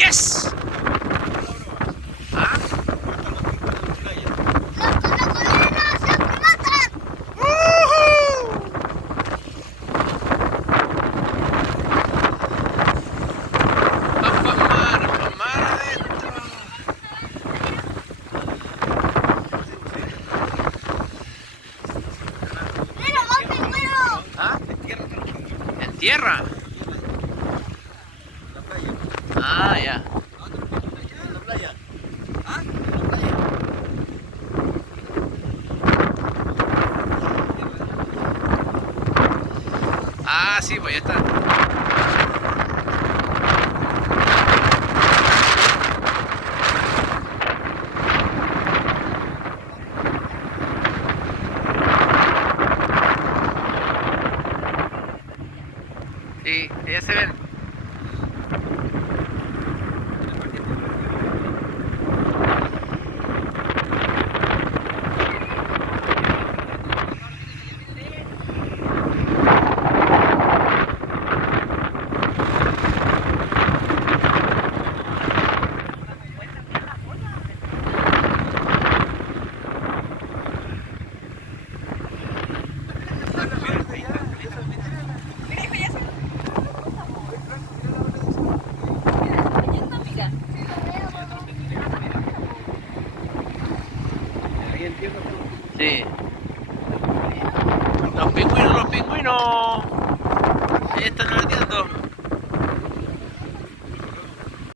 ¡Yes! ¿Ah? ¡Mar adentro! ¿Ah? ¿En tierra? Ah, ya. En la playa. ¿Ah? En la playa. Ah, sí, pues ya está. Sí, ya se ven.